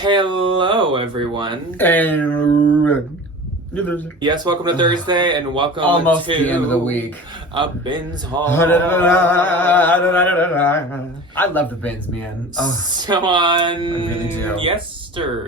Hello, everyone. And yes, welcome to Thursday, and welcome almost to the end of the week. A Bins Haul. I love the bins, man. Oh, So on I really do.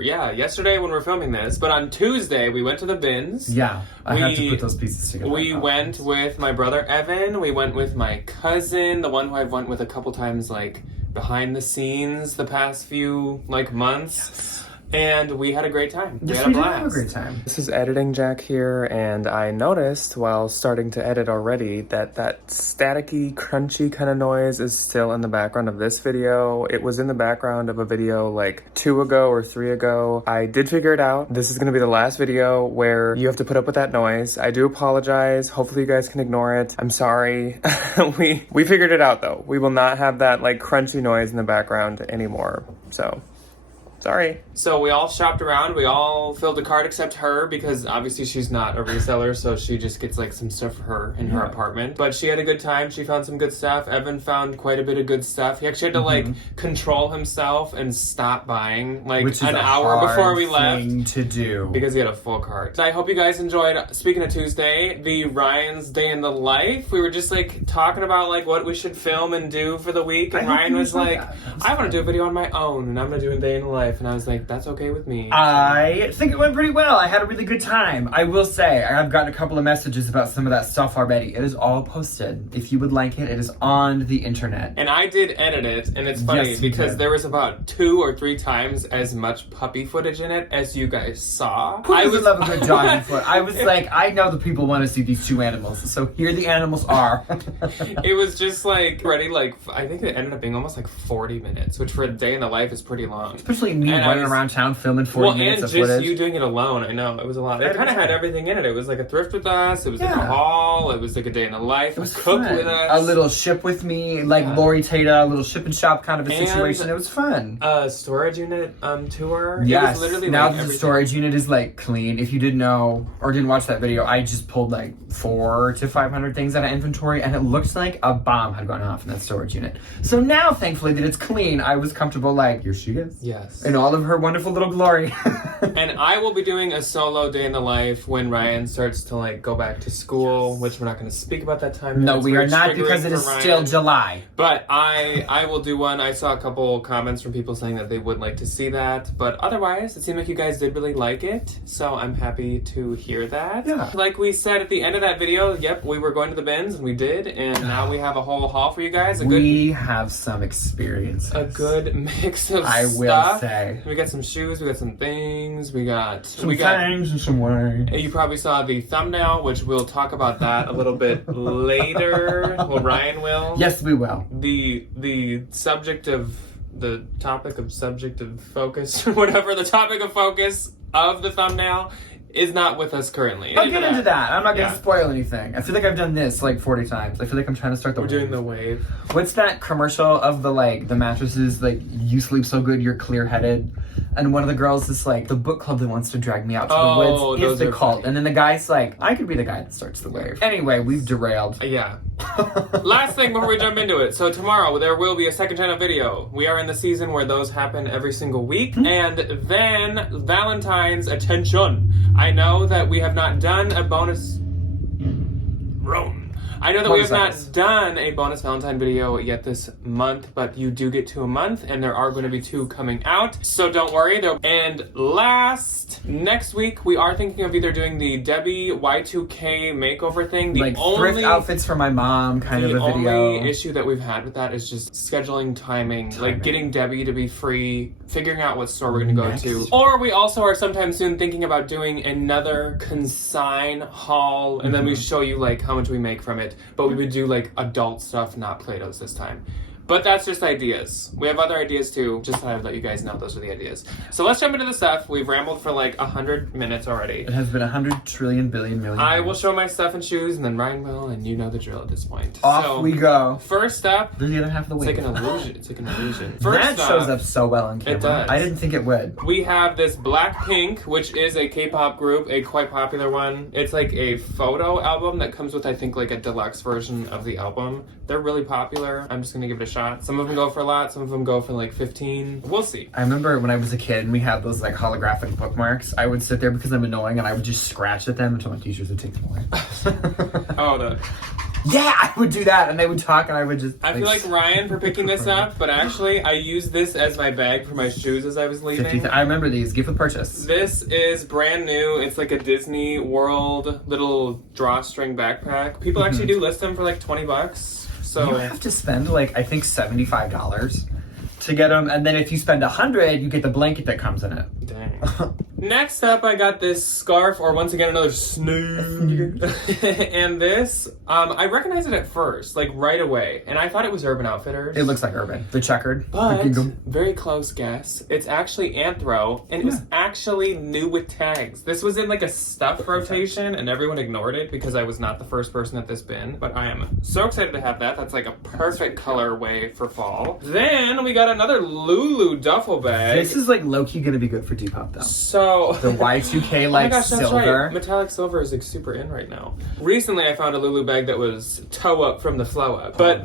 yesterday when we're filming this, but on Tuesday we went to the bins. yeah, I have to put those pieces together. We went with my brother Evan. We went with my cousin, the one who I've went with a couple times, like behind the scenes the past few months. Yes. And we had a great time. Yes, we had we a did blast. have a great time. This is Editing Jack here, and I noticed while starting to edit already that staticky, crunchy kind of noise is still in the background of this video. It was in the background of a video like 2 ago or 3 ago. I did figure it out. This is going to be the last video where you have to put up with that noise. I do apologize. Hopefully you guys can ignore it. I'm sorry. we figured it out though. We will not have that crunchy noise in the background anymore. So sorry. So we all shopped around. We all filled a cart except her because obviously she's not a reseller, so she just gets some stuff for her in her apartment. But she had a good time. She found some good stuff. Evan found quite a bit of good stuff. He actually had to control himself and stop buying Which an is a hour hard before we left thing to do because he had a full cart. I hope you guys enjoyed, speaking of Tuesday, the Ryan's Day in the Life. We were just talking about what we should film and do for the week, and Ryan was like, I want to do a video on my own and I'm going to do a day in the life. And I was like, that's okay with me. I think it went pretty well. I had a really good time. I will say, I've gotten a couple of messages about some of that stuff already. It is all posted. If you would like it, it is on the internet. And I did edit it, and it's funny because there was about 2 or 3 times as much puppy footage in it as you guys saw. I would love a good doggy foot. I was like, I know the people want to see these 2 animals, so here the animals are. It was just I think it ended up being almost 40 minutes, which for a day in the life is pretty long. Especially me running around town filming 40 minutes of footage. And just you doing it alone, I know, it was a lot. It kind of had everything in it. It was a thrift with us, it was a haul, it was a day in the life, it was cooked with us. A little ship with me, Lori Tata, a little ship and shop kind of a situation. It was fun. A storage unit tour. Yes, it was literally now that the storage unit is clean. If you didn't know or didn't watch that video, I just pulled 400 to 500 things out of inventory, and it looked like a bomb had gone off in that storage unit. So now, thankfully, that it's clean, I was comfortable here she is. Yes. In all of her wonderful little glory. And I will be doing a solo day in the life when Ryan starts to go back to school, which we're not going to speak about that time. No, we are not, because it is still July. But I will do one. I saw a couple comments from people saying that they would like to see that. But otherwise, it seemed like you guys did really like it. So I'm happy to hear that. Yeah. Like we said at the end of that video, yep, we were going to the bins, and we did. And now we have a whole haul for you guys. We have some experiences. A good mix of stuff. I will say. We got some shoes, we got some things, we got things in some way. You probably saw the thumbnail, which we'll talk about that a little bit later. Well, Ryan will. Yes, we will. The topic of subject of focus, whatever the topic of focus of the thumbnail is not with us currently. I'll get into that. I'm not going to spoil anything. I feel like I've done this 40 times. I feel like I'm trying to start the wave. We're doing the wave. What's that commercial of the the mattresses, you sleep so good you're clear-headed? And one of the girls is the book club that wants to drag me out to the woods is the cult. And then the guy's I could be the guy that starts the wave. Anyway, we've derailed. Yeah. Last thing before we jump into it. So tomorrow there will be a second channel video. We are in the season where those happen every single week. And then Valentines, attention. I know that we have not done a bonus... I know that we have not done a bonus Valentine video yet this month, but you do get to a month, and there are going to be 2 coming out, so don't worry. And last, next week, we are thinking of either doing the Debbie Y2K makeover thing. The only thrift outfits for my mom kind of a video. The only issue that we've had with that is just scheduling timing. Getting Debbie to be free, figuring out what store we're going to go to. Or we also are sometime soon thinking about doing another consign haul, and then we show you how much we make from it. But we would do adult stuff, not Play-Dohs this time. But that's just ideas. We have other ideas too. Just thought I'd let you guys know those are the ideas. So let's jump into the stuff. We've rambled for 100 minutes already. It has been 100 trillion billion million. I will show my stuff and shoes, and then Ryan will, and you know the drill at this point. Off we go. First up, there's the other half of the week. It's like an illusion. It's like an illusion. That shows up so well on camera. It does. I didn't think it would. We have this Blackpink, which is a K-pop group, a quite popular one. It's a photo album that comes with, I think, a deluxe version of the album. They're really popular. I'm just gonna give it a shot. shot. Some of them go for a lot, some of them go for like 15. We'll see. I remember when I was a kid and we had those like holographic bookmarks, I would sit there because I'm annoying and I would just scratch at them until my teachers would take them away. Yeah, I would do that, and they would talk, and I would just... I feel like Ryan for picking this up, but actually, I used this as my bag for my shoes as I was leaving. I remember these. Gift with purchase. This is brand new. It's like a Disney World little drawstring backpack. People actually do list them for like $20. So you have to spend like, I think $75 to get them, and then if you spend $100, you get the blanket that comes in it. Dang. Next up, I got this scarf, or once again, another snood. And this, I recognized it at first, like right away. And I thought it was Urban Outfitters. It looks like Urban. The checkered. But, very close guess. It's actually Anthro, and it was actually new with tags. This was in like a stuff rotation, and everyone ignored it because I was not the first person at this bin. But I am so excited to have that. That's like a perfect colorway for fall. Then we got another Lulu duffel bag. This is like low-key gonna be good for Depop though. So the Y2K like silver. Right. Metallic silver is like super in right now. Recently I found a Lulu bag that was toe up from the flow up. But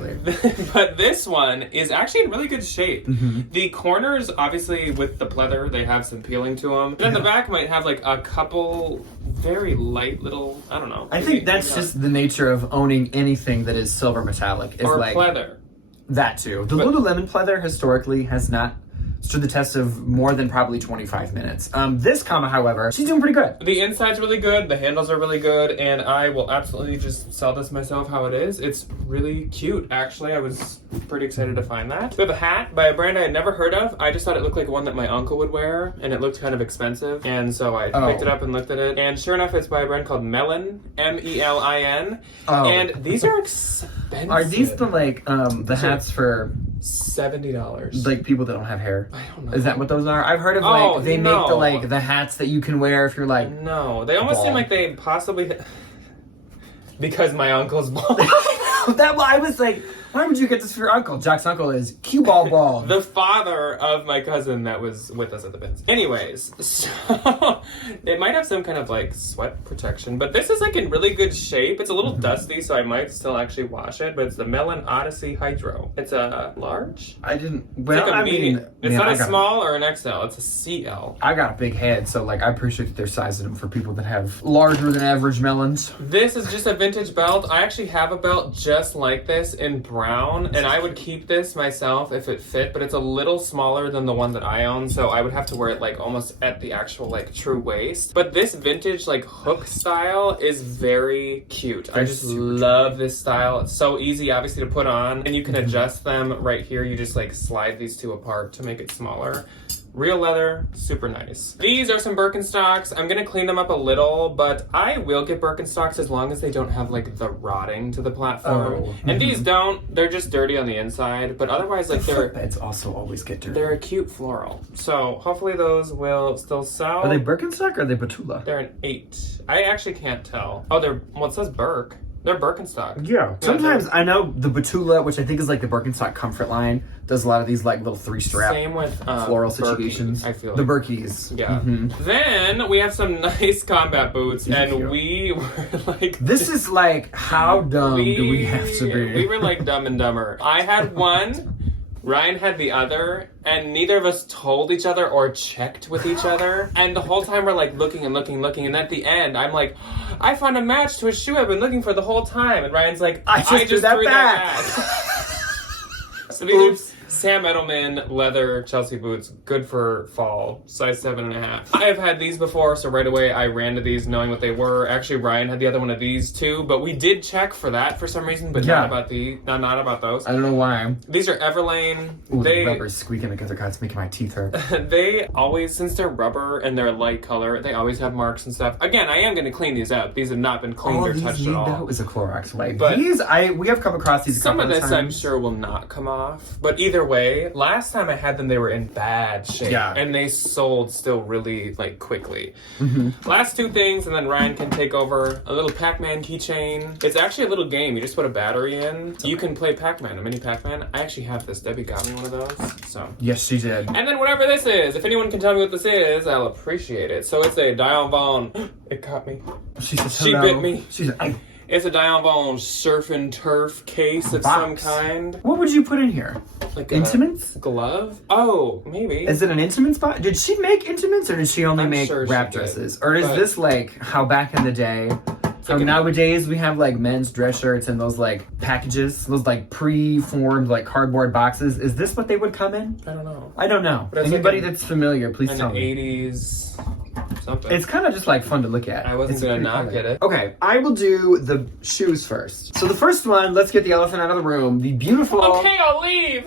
this one is actually in really good shape. The corners, obviously with the pleather, they have some peeling to them. And then the back might have like a couple very light little, I don't know. I think that's just the nature of owning anything that is silver metallic. Is or like pleather. That too. The Lululemon pleather historically has not stood the test of more than probably 25 minutes. This comma, however, she's doing pretty good. The inside's really good, the handles are really good, and I will absolutely just sell this myself how it is. It's really cute, actually. I was pretty excited to find that. We have a hat by a brand I had never heard of. I just thought it looked like one that my uncle would wear, and it looked kind of expensive, and so I picked it up and looked at it, and sure enough, it's by a brand called Melin, M-E-L-I-N, and these are expensive. Are these the, like, the hats for... $70. Like people that don't have hair. I don't know. Is that what those are? I've heard of like they make the like the hats that you can wear if you're like no. They almost seem like they possibly because my uncle's bald. I was like, why would you get this for your uncle? Jack's uncle is cue ball bald. The father of my cousin that was with us at the bins. Anyways, so it might have some kind of like sweat protection, but this is like in really good shape. It's a little dusty, so I might still actually wash it, but it's the Melon Odyssey Hydro. It's a large? I didn't, well, it's like a medium. It's not a small or an XL, it's a CL. I got a big head, so like I appreciate that they're sizing them for people that have larger than average melons. This is just a vintage belt. I actually have a belt just like this in brown, and I would keep this myself if it fit, but it's a little smaller than the one that I own, so I would have to wear it like almost at the actual like true waist. But this vintage like hook style is very cute. I just love this style. It's so easy obviously to put on, and you can adjust them right here. You just like slide these two apart to make it smaller. Real leather, super nice. These are some Birkenstocks. I'm gonna clean them up a little, but I will get Birkenstocks as long as they don't have like the rotting to the platform. And these don't. They're just dirty on the inside, but otherwise like their footbeds also always get dirty. They're a cute floral. So hopefully those will still sell. Are they Birkenstock or are they Batula? They're an 8. I actually can't tell. Oh, well it says Birk. They're Birkenstock. Yeah. Sometimes I know the Batula, which I think is like the Birkenstock comfort line, does a lot of these like little 3-strap same with floral situations. I feel the Berkeys. Yeah. Then we have some nice combat boots, and we were like, this is like, how dumb do we have to be? We were like Dumb and Dumber. I had one. Ryan had the other, and neither of us told each other or checked with each other. And the whole time we're like looking and looking, and at the end I'm like, I found a match to a shoe I've been looking for the whole time. And Ryan's like, I just threw that back. So these are Sam Edelman leather Chelsea boots, good for fall, size 7.5. I have had these before, so right away I ran to these knowing what they were. Actually, Ryan had the other one of these too, but we did check for that for some reason, but not about those. I don't know why. These are Everlane. Ooh, the rubber's squeaking together, God, it's making my teeth hurt. They always, since they're rubber and they're light color, they always have marks and stuff. Again, I am going to clean these up. These have not been cleaned or touched at all. That was a Clorox wipe. But these, we have come across these a couple of times. Some of this I'm sure will not come off, but either way, last time I had them, they were in bad shape. Yeah. And they sold still really, like, quickly. Last two things, and then Ryan can take over. A little Pac-Man keychain. It's actually a little game. You just put a battery in. You can play Pac-Man, a mini Pac-Man. I actually have this. Debbie got me one of those, so. Yes, she did. And then whatever this is, if anyone can tell me what this is, I'll appreciate it. So it's a Dial Bone. It caught me. She says hello. She bit me. She said, It's a Diamond surf and turf case of some kind. What would you put in here? Like Intimates? Glove? Oh, maybe. Is it an intimates box? Did she make intimates, or did she only make sure wrap she did, dresses? Or is this like how back in the day? So nowadays we have like men's dress shirts and those like packages, those like pre-formed like cardboard boxes. Is this what they would come in? I don't know. I don't know. Anybody that's familiar, please tell me. In the 80s, something. It's kind of just like fun to look at. I wasn't gonna not get it. Okay, I will do the shoes first. So the first one, let's get the elephant out of the room. The beautiful. Okay, I'll leave.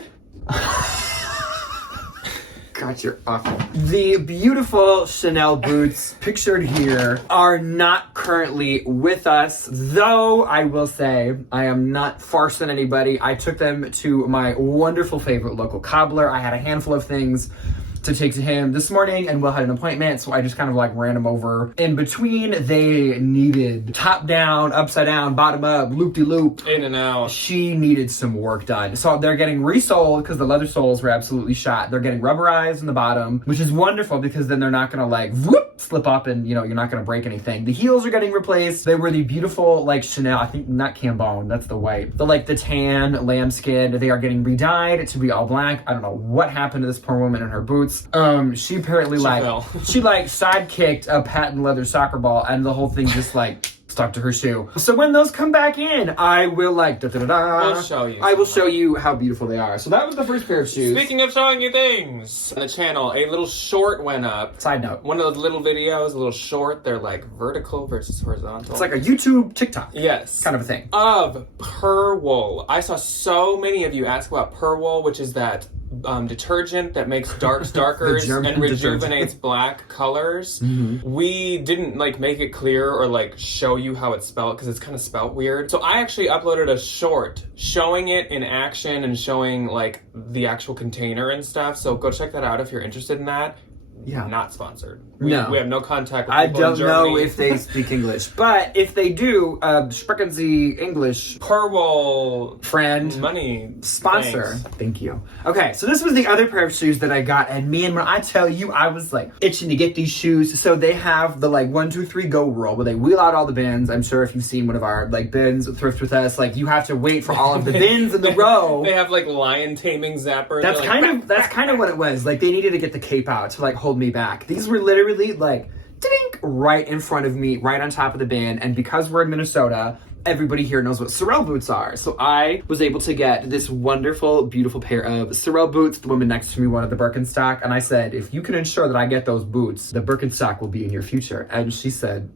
God, you're awful. The beautiful Chanel boots pictured here are not currently with us, though I will say I am not farsing anybody. I took them to my wonderful favorite local cobbler. I had a handful of things to take to him this morning, and Will had an appointment, so I just kind of like ran them over. In between, they needed top down, upside down, bottom up, loop-de-loop. In and out. She needed some work done. So they're getting resoled because the leather soles were absolutely shot. They're getting rubberized in the bottom, which is wonderful because then they're not gonna like whoop, slip up and you're not gonna break anything. The heels are getting replaced. They were the beautiful like Chanel, I think not cambone, that's the white. The tan lambskin, they are getting re-dyed to be all black. I don't know what happened to this poor woman and her boots. She apparently she sidekicked a patent leather soccer ball and the whole thing just like stuck to her shoe. So when those come back in, I will like We'll show you. I will show you how beautiful they are. So that was the first pair of shoes. Speaking of showing you things, on the channel, a little short went up. Side note. One of those little videos, a little short, they're like vertical versus horizontal. It's like a YouTube TikTok. Yes. Kind of a thing. Of Per Wool. I saw so many of you ask about Per Wool, which is that detergent that makes darks darker and rejuvenates black colors. Mm-hmm. We didn't like make it clear or like show you how it's spelled because it's kind of spelt weird. So I actually uploaded a short showing it in action and showing like the actual container and stuff. So go check that out if you're interested in that. Yeah. Not sponsored. No. We have no contact with I people don't in Germany. know if they speak English, but if they do, sprechen Sie English. Per Wool Friend. money Sponsor. Thanks. Thank you. Okay, so this was the other pair of shoes that I got, and man, when I tell you, I was like itching to get these shoes. So they have the like 1, 2, 3 go rule where they wheel out all the bins. I'm sure if you've seen one of our like bins at Thrift with us, like you have to wait for all of the bins in the row. They have like lion taming zappers. That's kind of what it was. Like they needed to get the cape out to like hold me back. These were literally like dink, right in front of me, right on top of the bin. And because we're in Minnesota, everybody here knows what Sorel boots are. So I was able to get this wonderful, beautiful pair of Sorel boots. The woman next to me wanted the Birkenstock. And I said, if you can ensure that I get those boots, the Birkenstock will be in your future. And she said,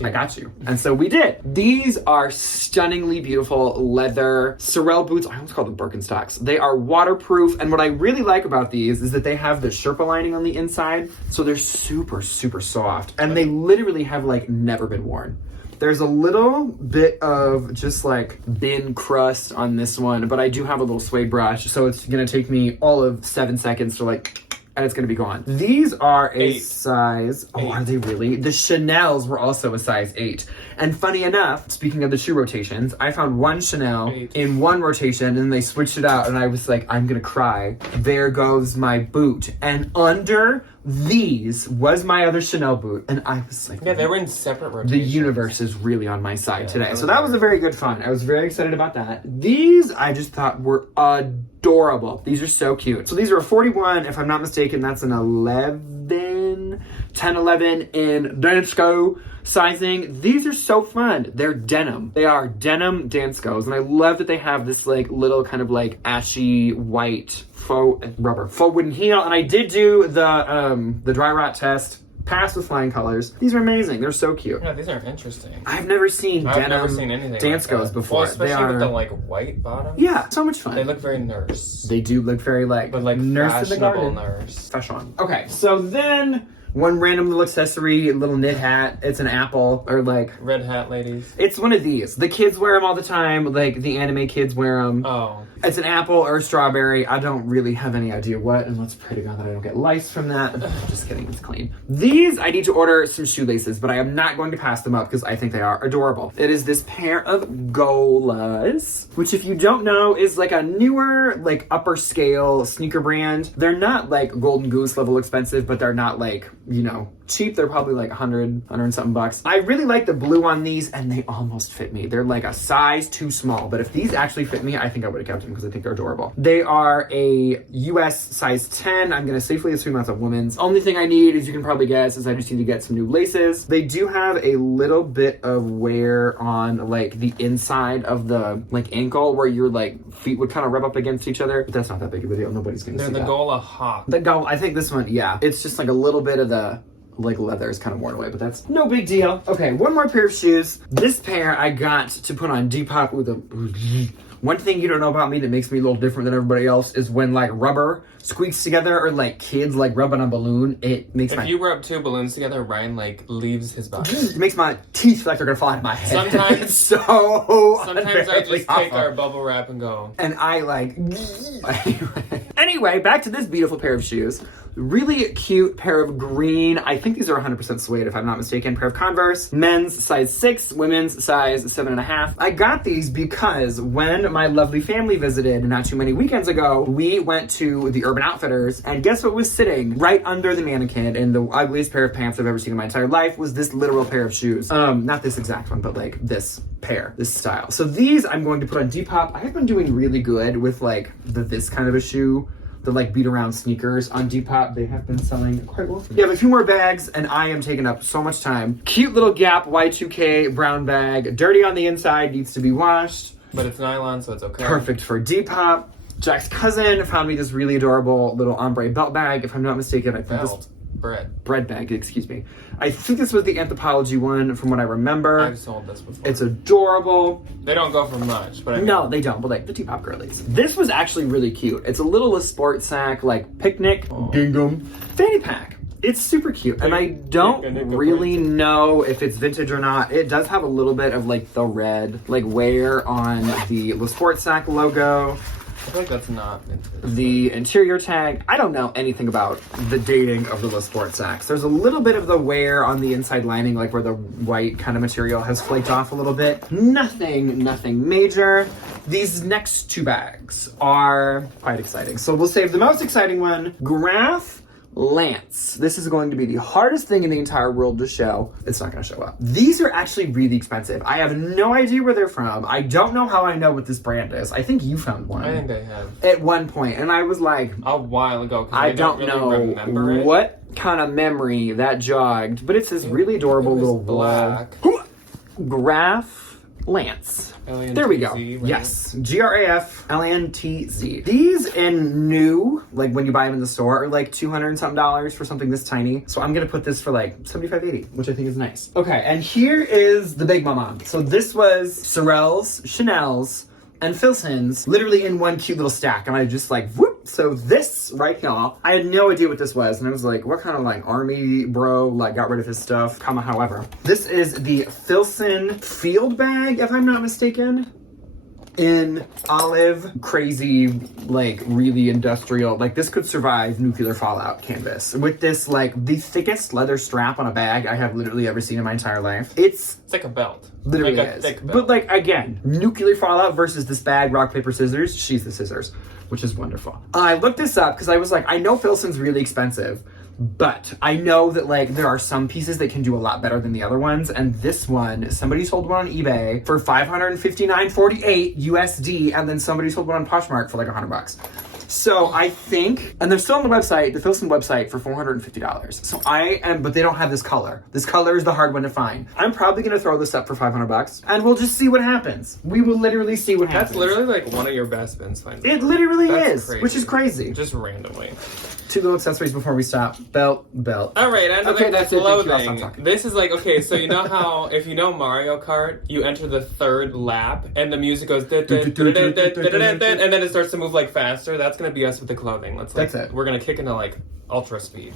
I got you. And so we did. These are stunningly beautiful leather Sorel boots. I almost call them Birkenstocks. They are waterproof. And what I really like about these is that they have the Sherpa lining on the inside. So they're super, super soft. And they literally have like never been worn. There's a little bit of just like bin crust on this one, but I do have a little suede brush. So it's gonna take me all of 7 seconds to like, and it's gonna be gone. These are a 8. size, 8. Are they really? The Chanel's were also a size 8. And funny enough, speaking of the shoe rotations, I found one Chanel 8. in one rotation and they switched it out and I was like, I'm gonna cry. There goes my boot. And under these was my other Chanel boot. And I was like, yeah, they were in separate rotations. the universe is really on my side today. So that was a very good fun. I was very excited about that. These I just thought were adorable. These are so cute. So these are a 41, if I'm not mistaken, that's an 11, 10, 11 in Dansko sizing. These are so fun. They're denim. They are denim Danskos. And I love that they have this like little kind of like ashy white faux wooden heel. And I did do the dry rot test. Passed with flying colors. These are amazing. They're so cute. Yeah, these are interesting. I've never seen I've never seen anything Danskos like before. Well, especially with the like white bottom. Yeah, so much fun. They look very nurse. They do look very like nurse in the garden. Nurse. Fashion. Okay, so then one random little accessory, little knit hat. It's an apple or like red hat ladies. It's one of these. The kids wear them all the time. Like the anime kids wear them. Oh. It's an apple or a strawberry. I don't really have any idea what, and let's pray to God that I don't get lice from that. Just kidding, it's clean. These, I need to order some shoelaces, but I am not going to pass them up because I think they are adorable. It is this pair of Golas, which if you don't know is like a newer, like upper scale sneaker brand. They're not like Golden Goose level expensive, but they're not like you know, cheap. They're probably like 100 and something bucks. I really like the blue on these, and they almost fit me. They're like a size too small, but if these actually fit me, I think I would have kept them because I think they're adorable. They are a US size 10. I'm gonna safely assume that's a woman's. Only thing I need, as you can probably guess, is I just need to get some new laces. They do have a little bit of wear on like the inside of the like ankle where your like feet would kind of rub up against each other, but that's not that big of a deal. Nobody's gonna see that. They're the Gola Hawk. The Gola, I think this one, yeah. It's just like a little bit of the like leather is kind of worn away, but that's no big deal. Okay, one more pair of shoes. This pair I got to put on Depop with a... One thing you don't know about me that makes me a little different than everybody else is when like rubber squeaks together or like kids like rubbing a balloon, it makes If you rub two balloons together, Ryan like leaves his body. It makes my teeth feel like they're gonna fall out of my head. Sometimes, sometimes I just take our bubble wrap and go. And I like... Anyway, back to this beautiful pair of shoes. Really cute pair of green, I think these are 100% suede if I'm not mistaken, pair of Converse. Men's size 6, women's size 7.5. I got these because when my lovely family visited not too many weekends ago, we went to the Urban Outfitters, and guess what was sitting right under the mannequin in the ugliest pair of pants I've ever seen in my entire life was this literal pair of shoes. Not this exact one, but like this pair, this style. So these I'm going to put on Depop. I have been doing really good with like this kind of a shoe. The like beat around sneakers on Depop. They have been selling quite well. You have a few more bags and I am taking up so much time. Cute little Gap Y2K brown bag. Dirty on the inside, needs to be washed. But it's nylon, so it's okay. Perfect for Depop. Jack's cousin found me this really adorable little ombre belt bag. If I'm not mistaken, I think this... Bread bag, excuse me. I think this was the Anthropology one from what I remember. I've sold this before. It's adorable. They don't go for much, but I mean, no, they don't, but like the Depop girlies. This was actually really cute. It's a little sport sack, like picnic, gingham, fanny pack. It's super cute, and I don't really know if it's vintage or not. It does have a little bit of like the red like wear on the Le Sport Sac logo. I feel like that's not vintage. The interior tag, I don't know anything about the dating of the Le Sport Sacs. There's a little bit of the wear on the inside lining, like where the white kind of material has flaked off a little bit. Nothing major. These next two bags are quite exciting. So we'll save the most exciting one, Graph Lance. This is going to be the hardest thing in the entire world to show. It's not going to show up. These are actually really expensive. I have no idea where they're from. I don't know how I know what this brand is. I think you found one. I think they have. At one point, and I was like... A while ago. I don't really know what kind of memory that jogged, but it's this really adorable little black. Graph Lance. L-A-N-T-Z, there we go. right? Yes. GRAFLANTZ. These in new, like when you buy them in the store, are like $200 and something for something this tiny. So I'm gonna put this for like $75, $80, which I think is nice. Okay, and here is the big mama. So this was Sorel's, Chanel's, and Filson's literally in one cute little stack. And I just like, whoop. So this right here, I had no idea what this was. And I was like, what kind of like army bro, like got rid of his stuff, comma, however. This is the Filson field bag, if I'm not mistaken. In olive, crazy, like really industrial, like this could survive nuclear fallout canvas. With this like the thickest leather strap on a bag I have literally ever seen in my entire life. It's like a belt. Literally like a is. thick belt. But like again, nuclear fallout versus this bag, rock, paper, scissors. She's the scissors, which is wonderful. I looked this up because I was like, I know Filson's really expensive, but I know that like there are some pieces that can do a lot better than the other ones, and this one, somebody sold one on eBay for $559.48 USD, and then somebody sold one on Poshmark for like $100. So I think, and they're still on the website, the Filson website, for $450. So but they don't have this color. This color is the hard one to find. I'm probably gonna throw this up for $500, and we'll just see what happens. We will literally see what happens. That's literally like one of your best Vince finds. It literally That's is, crazy. which is crazy. Just randomly. Two little accessories before we stop. Belt. All right, and Okay, like that's the it. Thank you. I'll clothing. stop talking. This is like, okay, so you know how if you know Mario Kart, you enter the third lap and the music goes and then it starts to move like faster. That's gonna be us with the clothing. That's it. We're gonna kick into like ultra speed.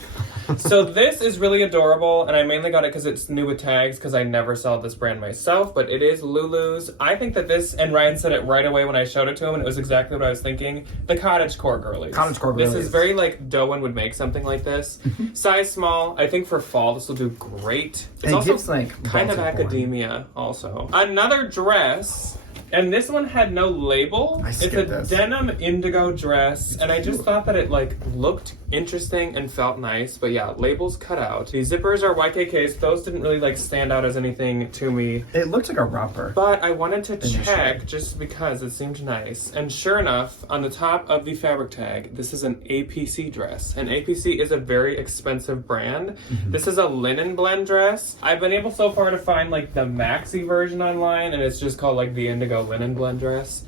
So this is really adorable, and I mainly got it because it's new with tags because I never saw this brand myself, but it is Lulu's. I think that this, and Ryan said it right away when I showed it to him, and it was exactly what I was thinking. The cottagecore girlies. Cottagecore This girlies. is very like Doan would make something like this. Size small. I think for fall this will do great. It's It also gives, like, kind of Baltic born. academia also. Another dress And this one had no label. It's a this. denim indigo dress, and I just thought that it like looked interesting and felt nice. But yeah, labels cut out. The zippers are YKKs. Those didn't really like stand out as anything to me. It looked like a romper. But I wanted to check just because it seemed nice. And sure enough, on the top of the fabric tag, this is an APC dress. And APC is a very expensive brand. This is a linen blend dress. I've been able so far to find like the maxi version online, and it's just called like the indigo linen blend dress.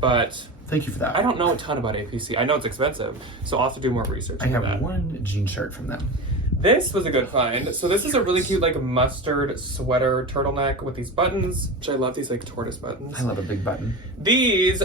But thank you for that. I don't know a ton about APC. I know it's expensive, so I'll have to do more research. I have that. one jean shirt from them. This was a good find. So this is a really cute like mustard sweater turtleneck with these buttons, which I love, these like tortoise buttons. I love a big button. These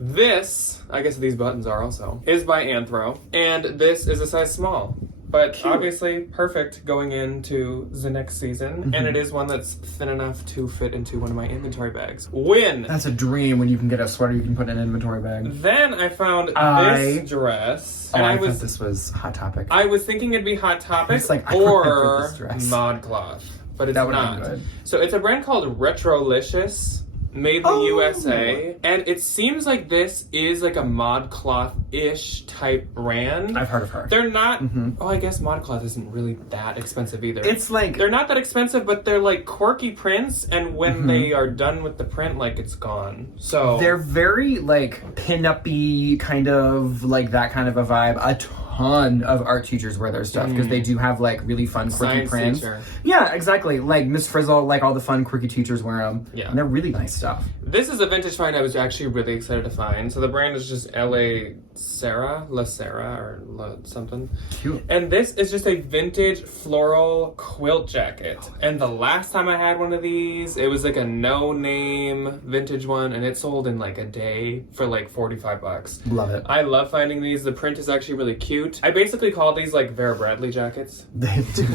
this, I guess these buttons are also, is by Anthro, and this is a size small. But cute. Obviously perfect going into the next season, and it is one that's thin enough to fit into one of my inventory bags. Win! That's a dream when you can get a sweater you can put in an inventory bag. Then I found this dress. And I thought this was Hot Topic. I was thinking it'd be Hot Topic like, or ModCloth, but it's not. Good. So it's a brand called Retrolicious. Made in the USA, and it seems like this is like a ModCloth-ish type brand. I've heard of her. They're not, oh, I guess ModCloth isn't really that expensive either. It's like, they're not that expensive, but they're like quirky prints, and when they are done with the print, like it's gone. So they're very like pin-up-y, kind of like that kind of a vibe. A ton of art teachers wear their stuff because they do have like really fun quirky Science prints. teacher. Yeah, exactly. Like Miss Frizzle, like all the fun quirky teachers wear them. Yeah, and they're really nice stuff. This is a vintage find I was actually really excited to find. So the brand is just La Sarah or La something. Cute. And this is just a vintage floral quilt jacket. And the last time I had one of these, it was like a no-name vintage one, and it sold in like a day for like $45. Love it. I love finding these. The print is actually really cute. I basically call these like Vera Bradley jackets. They do.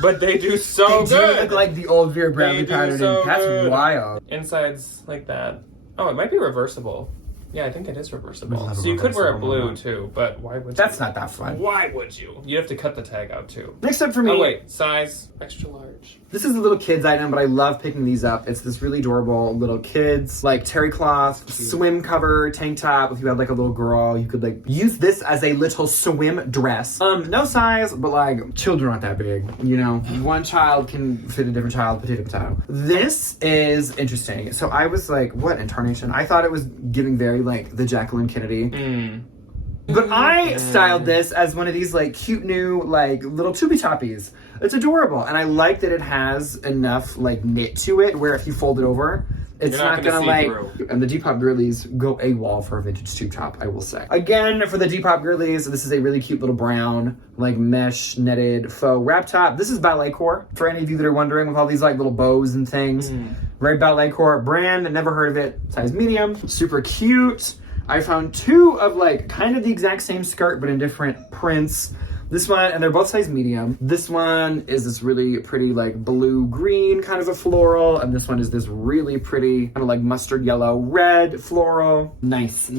But they do so they good. Do look like the old Vera Bradley pattern. So That's good. wild. Insides like that. Oh, it might be reversible. Yeah, I think it is reversible. So you reversible could wear a blue too, but why would you? That's not that fun. Why would you? You have to cut the tag out too. Next up for me. Oh wait, size extra large. This is a little kids item, but I love picking these up. It's this really adorable little kids, like terry cloth, swim cover, tank top. If you had like a little girl, you could like use this as a little swim dress. No size, but like children aren't that big, you know? One child can fit a different child, potato. This is interesting. So I was like, what incarnation? I thought it was giving very like the Jacqueline Kennedy. But I styled this as one of these like cute new like little tubby toppies. It's adorable, and I like that it has enough like knit to it where if you fold it over, it's not gonna like. Through. And the Depop girlies go AWOL for a vintage tube top, I will say. Again, for the Depop girlies, this is a really cute little brown like mesh netted faux wrap top. This is Ballet Core. For any of you that are wondering, with all these like little bows and things, very Ballet Core brand. Never heard of it. Size medium. Super cute. I found two of like kind of the exact same skirt but in different prints. This one, and they're both size medium. This one is this really pretty like blue-green kind of a floral, and this one is this really pretty kind of like mustard yellow red floral. Nice.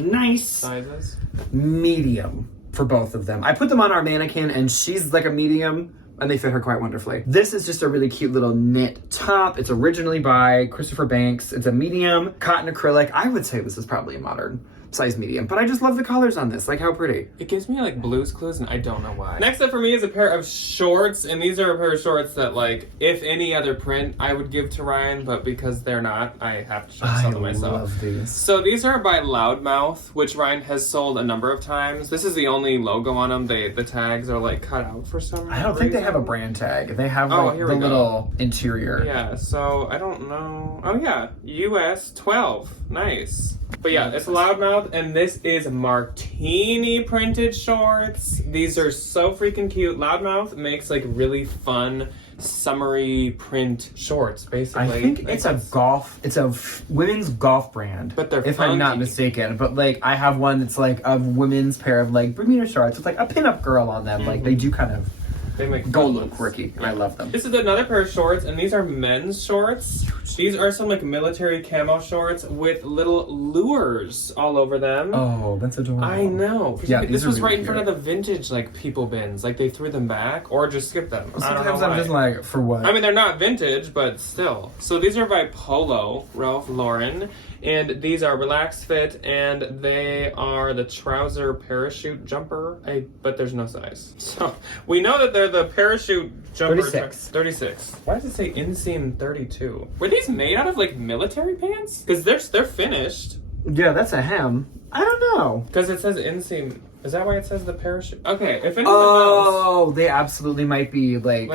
Sizes? Medium for both of them. I put them on our mannequin and she's like a medium, and they fit her quite wonderfully. This is just a really cute little knit top. It's originally by Christopher Banks. It's a medium cotton acrylic. I would say this is probably a modern size medium, but I just love the colors on this. Like, how pretty. It gives me like Blue's Clues, and I don't know why. Next up for me is a pair of shorts, and these are a pair of shorts that like, if any other print, I would give to Ryan, but because they're not, I have to sell them myself. I love these. So these are by Loudmouth, which Ryan has sold a number of times. This is the only logo on them. The tags are like cut out for some reason. I don't think they have a brand tag. They have like the little interior. Yeah, so I don't know. Oh yeah, US 12. Nice. But yeah, it's Loudmouth, and this is martini printed shorts. These are so freaking cute. Loudmouth makes like really fun summery print shorts, basically. I think it's a women's golf brand. But they're if I'm not mistaken. But like I have one that's like a women's pair of like Bermuda shorts with like a pinup girl on them. Like they do kind of They make gold fun look quirky, and I love them. This is another pair of shorts, and these are men's shorts. These are some like military camo shorts with little lures all over them. Oh, that's adorable. I know. Yeah, This are was really right in cute. front of the vintage like people bins. Like they threw them back or just skipped them. I don't know Sometimes why. I'm just like, for what? I mean, they're not vintage, but still. So these are by Polo, Ralph Lauren, and these are relaxed fit, and they are the trouser parachute jumper. But there's no size. So we know that they're the parachute jumper. 36. 36. Why does it say inseam 32? Were these made out of like military pants? Because they're finished. Yeah, that's a hem. I don't know. Because it says inseam. Is that why it says the parachute? Okay, if anyone knows. Oh, they absolutely might be like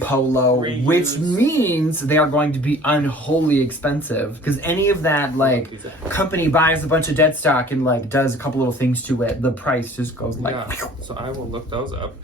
Polo, reuse. which means they are going to be unholy expensive. Because any of that like company buys a bunch of dead stock and like does a couple little things to it, the price just goes like. Yeah. So I will look those up.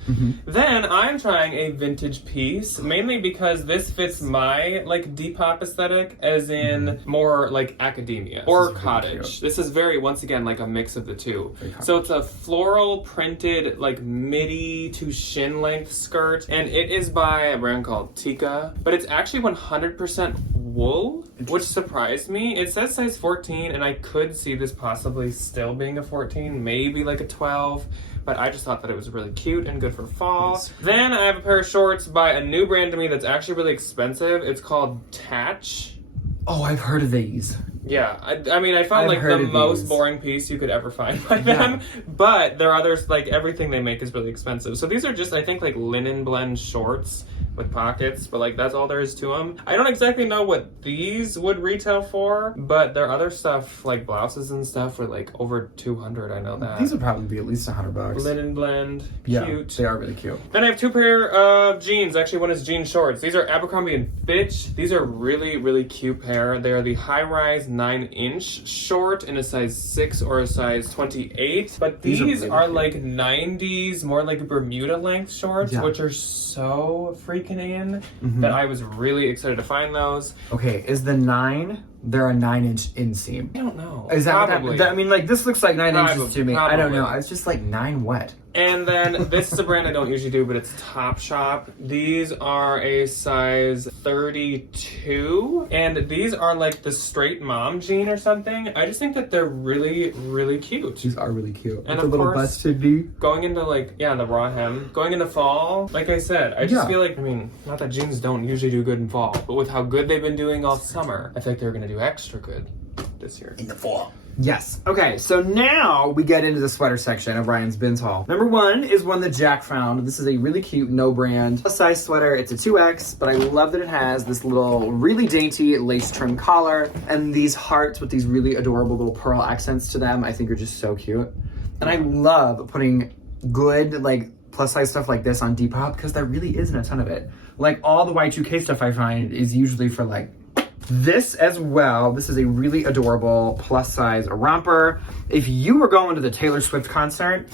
Then I'm trying a vintage piece, mainly because this fits my like Depop aesthetic, as in more like academia or cottage. This is very, once again, like a mix of the two. So it's a floral printed like midi to shin length skirt, and it is by a brand called Tika, but it's actually 100% wool, which surprised me. It says size 14, and I could see this possibly still being a 14, maybe like a 12, but I just thought that it was really cute and good for fall. Nice. Then I have a pair of shorts by a new brand to me that's actually really expensive. It's called Tatch. Oh, I've heard of these. Yeah, I mean, I found like the most boring piece you could ever find by them, but there are others, like everything they make is really expensive. So these are just, I think, like linen blend shorts with pockets, but like that's all there is to them. I don't exactly know what these would retail for, but their other stuff, like blouses and stuff, were like over 200. I know that. These would probably be at least $100. Linen blend, yeah, cute. They are really cute. Then I have two pair of jeans. Actually, one is jean shorts. These are Abercrombie and Fitch. These are really, really cute pair. They are the high-rise 9-inch short in a size 6 or a size 28. But these really are cute. like 90s, more like Bermuda length shorts, which are so freaking in that I was really excited to find those. Okay, is the 9? They're a 9-inch inseam. I don't know. Is that Probably. what that, I mean, like this looks like 9 inches to me. I don't Probably. know. I was just like 9 what? And then this is a brand I don't usually do, but it's Topshop. These are a size 32, and these are like the straight mom jean or something. I just think that they're really, really cute. These are really cute. And with of the little course, busted V. Going into like, the raw hem. Going into fall, like I said, I just feel like, I mean, not that jeans don't usually do good in fall, but with how good they've been doing all summer, I think they're gonna do extra good this year. In the fall. Yes. Okay, so now we get into the sweater section of Ryan's Bins haul. Number 1 is one that Jack found. This is a really cute, no brand, plus size sweater. It's a 2X, but I love that it has this little really dainty lace trim collar and these hearts with these really adorable little pearl accents to them. I think are just so cute. And I love putting good, like, plus size stuff like this on Depop because there really isn't a ton of it. Like, all the Y2K stuff I find is usually for, like, this as well. This is a really adorable plus size romper. If you were going to the Taylor Swift concert,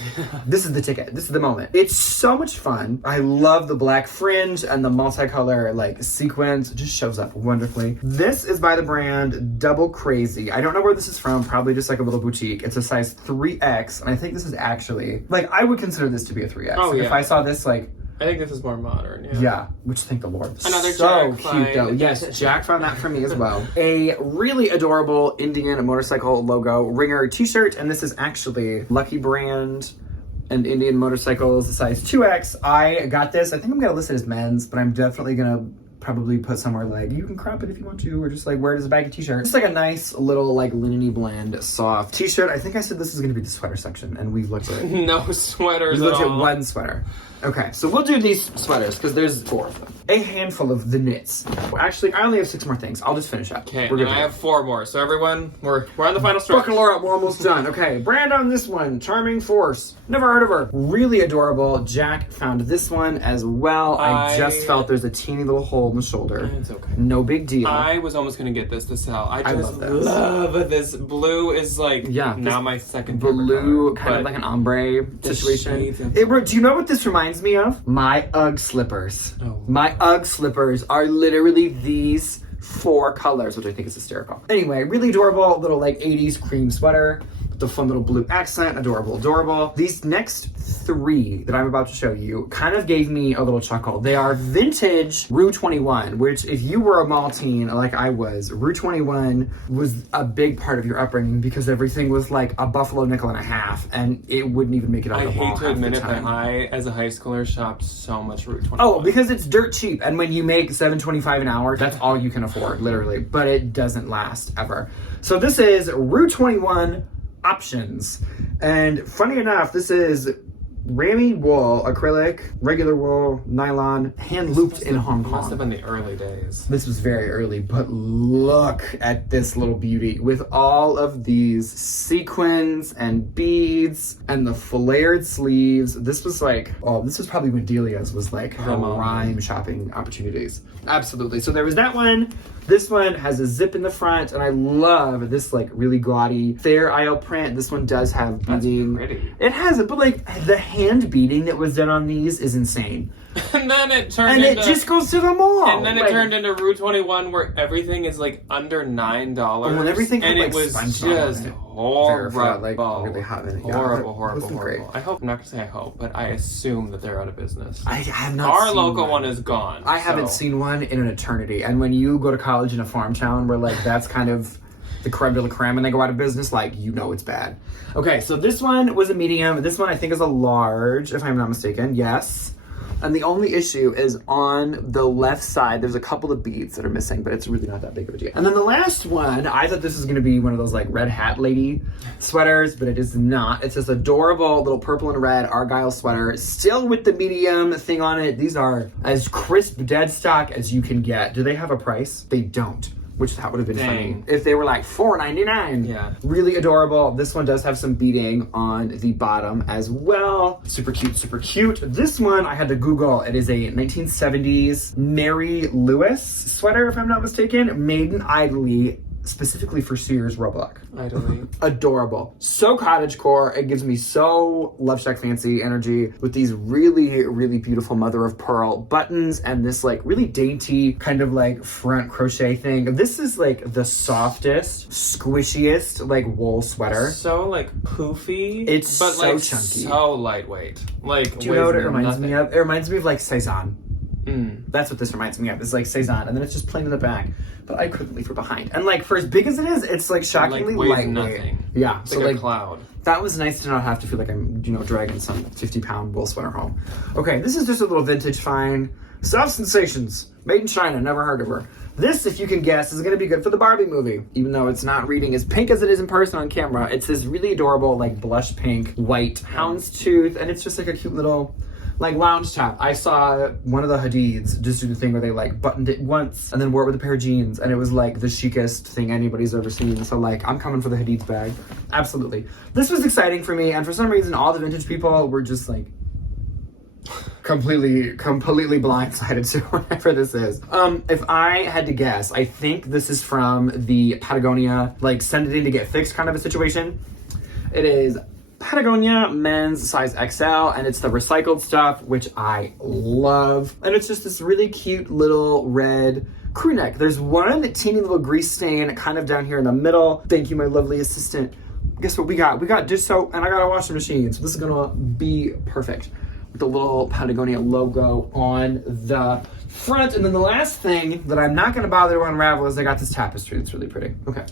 this is the ticket. This is the moment. It's so much fun. I love the black fringe and the multicolor like sequins. It just shows up wonderfully. This is by the brand Double Crazy. I don't know where this is from. Probably just like a little boutique. It's a size 3X, and I think this is actually like I would consider this to be a 3X. Oh, yeah. If I saw this like. I think this is more modern, Yeah, which thank the Lord. Another so Jack cute though. find. Yes, Jack found that for me as well. A really adorable Indian motorcycle logo ringer t-shirt, and this is actually Lucky Brand and Indian Motorcycles, size 2X. I got this. I think I'm gonna list it as men's, but I'm definitely gonna probably put somewhere like you can crop it if you want to, or just like wear it as a baggy t-shirt. It's like a nice little like linen-y blend soft t-shirt. I think I said this is gonna be the sweater section, and we looked at No sweaters we looked at at all. one sweater. Okay, so we'll do these sweaters because there's 4 of them. A handful of the knits. Well, actually, I only have 6 more things. I'll just finish up. Okay, We're and good. I have 4 more. So everyone, we're on the final stretch. Fucking Laura, we're almost done. Okay, brand on this one, Charming Force. Never heard of her. Really adorable. Jack found this one as well. I just felt there's a teeny little hole in the shoulder. It's okay. No big deal. I was almost gonna get this to sell. I just love love this. Blue is like now my second favorite blue, color, kind of but like an ombre the situation. shades of- Do you know what this reminds me of? My UGG slippers. Oh. My UGG slippers are literally these 4 colors, which I think is hysterical. Anyway, really adorable little like 80s cream sweater. The fun little blue accent, adorable, adorable. These next 3 that I'm about to show you kind of gave me a little chuckle. They are vintage Rue 21, which if you were a mall teen like I was, Rue 21 was a big part of your upbringing because everything was like a buffalo nickel and a half, and it wouldn't even make it out I of the mall hate to half admit the it, but time. I, as a high schooler, shopped so much Route 21. Oh, because it's dirt cheap, and when you make $7.25 an hour, that's all you can afford, literally. But it doesn't last ever. So this is Rue 21 Options, and funny enough, this is Rami wool, acrylic, regular wool, nylon, hand looped in Hong Kong. Must have been the early days. This was very early, but look at this little beauty with all of these sequins and beads and the flared sleeves. This was like, oh, this was probably when Delia's was like her prime shopping opportunities. Absolutely. So there was that one. This one has a zip in the front, and I love this like really gaudy Fair Isle print. This one does have beading. That's pretty. It has it, but like the hand beading that was done on these is insane. And then it turned And into... it just goes to the mall. And then it turned into Route 21 where everything is like under $9. And when everything had, and like, it was SpongeBob just on it. horrible. Like really hot in it. Yeah, Horrible, it horrible, wasn't horrible. great. I hope, I'm not gonna say I hope, but I assume that they're out of business. I have not Our seen local one is gone. I haven't seen one in an eternity. And when you go to college in a farm town where like that's kind of the creme de la creme and they go out of business, like you know it's bad. Okay, so this one was a medium. This one I think is a large, if I'm not mistaken. Yes. And the only issue is on the left side, there's a couple of beads that are missing, but it's really not that big of a deal. And then the last one, I thought this was gonna be one of those like red hat lady sweaters, but it is not. It's this adorable little purple and red Argyle sweater, still with the medium thing on it. These are as crisp dead stock as you can get. Do they have a price? They don't. Which that would have been funny if they were like $4.99. Yeah. Really adorable. This one does have some beading on the bottom as well. Super cute, super cute. This one I had to Google. It is a 1970s Mary Lewis sweater, if I'm not mistaken, made in Italy, specifically for Sears Roebuck. Idly. Adorable. So cottagecore. It gives me so Love Shack Fancy energy with these really, really beautiful mother of pearl buttons and this like really dainty kind of like front crochet thing. This is like the softest, squishiest like wool sweater. So like poofy. It's but so like chunky. so lightweight. Like, Do you know what it weighs reminds me nothing. of? It reminds me of like Cezanne. Mm. That's what this reminds me of. It's like Cezanne, and then it's just plain in the back. But I couldn't leave her behind. And like for as big as it is, it's like shockingly weighs lightweight. nothing. Yeah. It's So like like a cloud. that was nice to not have to feel like I'm, dragging some 50-pound wool sweater home. Okay, this is just a little vintage find. Soft Sensations, made in China, never heard of her. This, if you can guess, is gonna be good for the Barbie movie, even though it's not reading as pink as it is in person on camera. It's this really adorable, like blush pink, white houndstooth, and it's just like a cute little like lounge top. I saw one of the Hadids just do the thing where they like buttoned it once and then wore it with a pair of jeans, and it was like the chicest thing anybody's ever seen. So like I'm coming for the Hadid's bag. Absolutely. This was exciting for me, and for some reason all the vintage people were just like completely blindsided to whatever this is. If I had to guess, I think this is from the Patagonia like send it in to get fixed kind of a situation. It is Patagonia men's size XL, and it's the recycled stuff, which I love. And it's just this really cute little red crew neck. There's one teeny little grease stain kind of down here in the middle. Thank you, my lovely assistant. Guess what we got? We got dish soap, and I got a washing machine. So this is gonna be perfect. With the little Patagonia logo on the front. And then the last thing that I'm not gonna bother to unravel is I got this tapestry that's really pretty. Okay.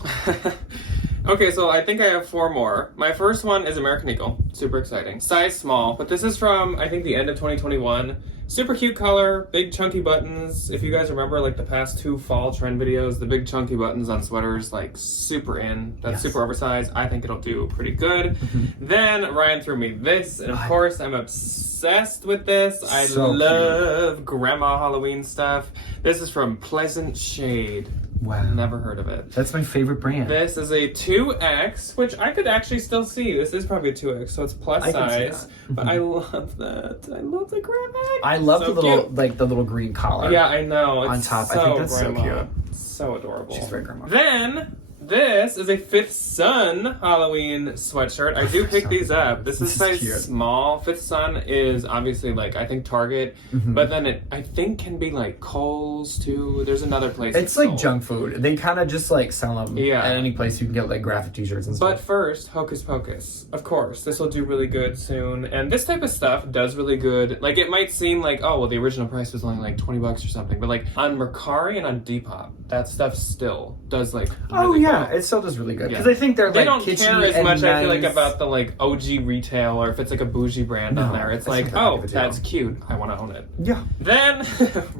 Okay, so I think I have 4 more. My first one is American Eagle. Super exciting. Size small, but this is from, I think, the end of 2021. Super cute color, big chunky buttons. If you guys remember, like, the past 2 fall trend videos, the big chunky buttons on sweaters, like, super in. That's super oversized. I think it'll do pretty good. Then Ryan threw me this, and of course, I'm obsessed with this. I love grandma Halloween stuff. This is from Pleasant Shade. Wow. Never heard of it. That's my favorite brand. This is a 2X, which I could actually still see. This is probably a 2X, so it's plus I can see size. that. But I love that. I love the graphic. I love So the little, cute. like the little green collar. Yeah, I know. It's on top. So I think that's grandma. so cute. So adorable. She's very grandma. Then This is a Fifth Son Halloween sweatshirt. I do pick these up. This is size small. Fifth Son is obviously like, I think Target, but then it, I think, can be like Kohl's too. There's another place. It's like junk food. They kind of just like sell them at any place you can get like graphic t-shirts and stuff. But first, Hocus Pocus. Of course, this will do really good soon. And this type of stuff does really good. Like, it might seem like, oh, well, the original price was only like $20 or something. But like on Mercari and on Depop, that stuff still does like really well. It still does really good. Because I think they're like kitschy. They don't care as much, I feel like, about the like OG retail, or if it's like a bougie brand on there. It's like, oh, that's cute. I want to own it. Yeah. Then,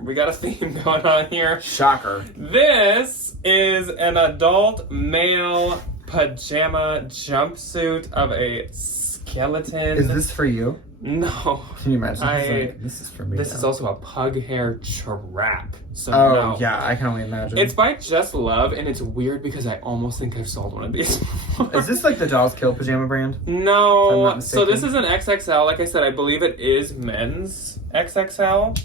we got a theme going on here. Shocker. This is an adult male pajama jumpsuit of a skeleton. Is this for you? No. Can you imagine? This is for me. This is also a pug hair trap. So no. Yeah, I can only imagine. It's by Just Love, and it's weird because I almost think I've sold one of these before. Is this like the Dolls Kill pajama brand? No. So this is an XXL. Like I said, I believe it is men's XXL.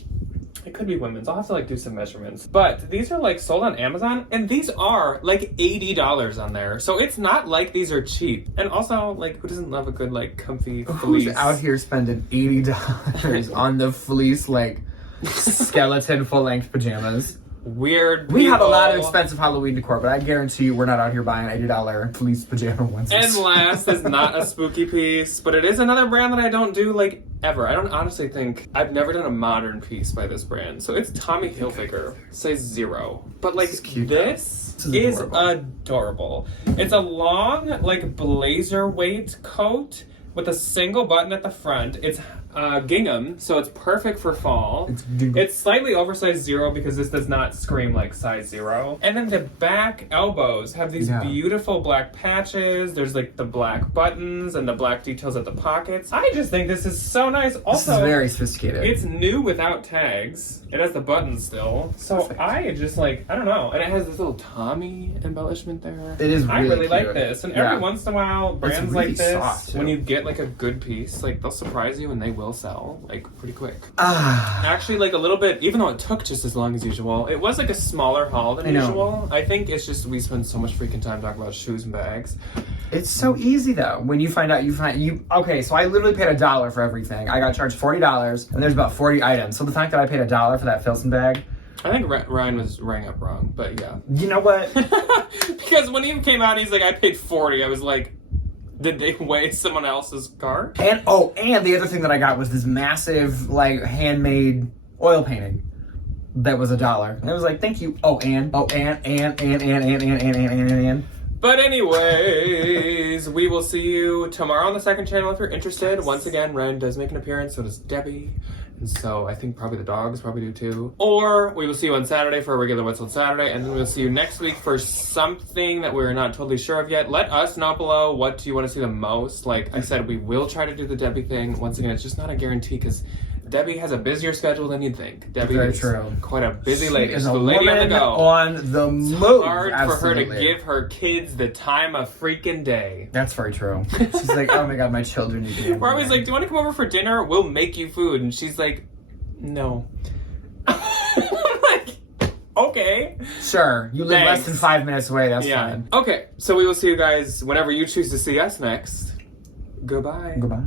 It could be women's. I'll have to like do some measurements. But these are like sold on Amazon, and these are like $80 on there. So it's not like these are cheap. And also, like, who doesn't love a good like comfy fleece? Who's out here spending $80 on the fleece like skeleton full length pajamas? Weird people. We have a lot of expensive Halloween decor, but I guarantee you we're not out here buying $80 fleece pajama ones. And last is not a spooky piece, but it is another brand that I don't do like ever. I don't honestly think I've never done a modern piece by this brand. So it's Tommy Hilfiger, size 0. But like this is adorable. It's a long like blazer weight coat with a single button at the front. It's gingham, so it's perfect for fall. It's slightly oversized 0 because this does not scream like size 0. And then the back elbows have these beautiful black patches. There's like the black buttons and the black details at the pockets. I just think this is so nice. Also, this is very sophisticated. It's new without tags. It has the buttons still. So perfect. I just like, I don't know. And it has this little Tommy embellishment there. It is really I really cute. like this. And every once in a while, brands really like this, soft, when you get like a good piece, like they'll surprise you and they will sell like pretty quick. Actually, like a little bit, even though it took just as long as usual, it was like a smaller haul than usual. I think it's just we spend so much freaking time talking about shoes and bags. It's so easy though. When you find out okay, so I literally paid $1 for everything. I got charged $40 and there's about 40 items. So the fact that I paid $1 for that Filson bag, I think Ryan was rang up wrong, but yeah. You know what? Because when he came out, he's like, I paid $40. I was like, did they weigh someone else's car? And the other thing that I got was this massive, like, handmade oil painting that was $1. And it was like, thank you. And. But anyways, we will see you tomorrow on the second channel if you're interested. Once again, Ryan does make an appearance, so does Debbie. And so I think probably the dogs probably do too. Or we will see you on Saturday for a regular What's on Saturday, and then we'll see you next week for something that we're not totally sure of yet. Let us know below, what do you want to see the most? Like I said, we will try to do the Debbie thing. Once again, it's just not a guarantee because Debbie has a busier schedule than you'd think. Debbie is quite a busy lady. She's a lady on the go. On the move. It's hard for her to give her kids the time of freaking day. That's very true. She's like, oh my god, my children need to. We're always like, do you want to come over for dinner? We'll make you food. And she's like, no. I'm like, okay. Sure. You live less than 5 minutes away. That's fine. Okay. So we will see you guys whenever you choose to see us next. Goodbye. Goodbye.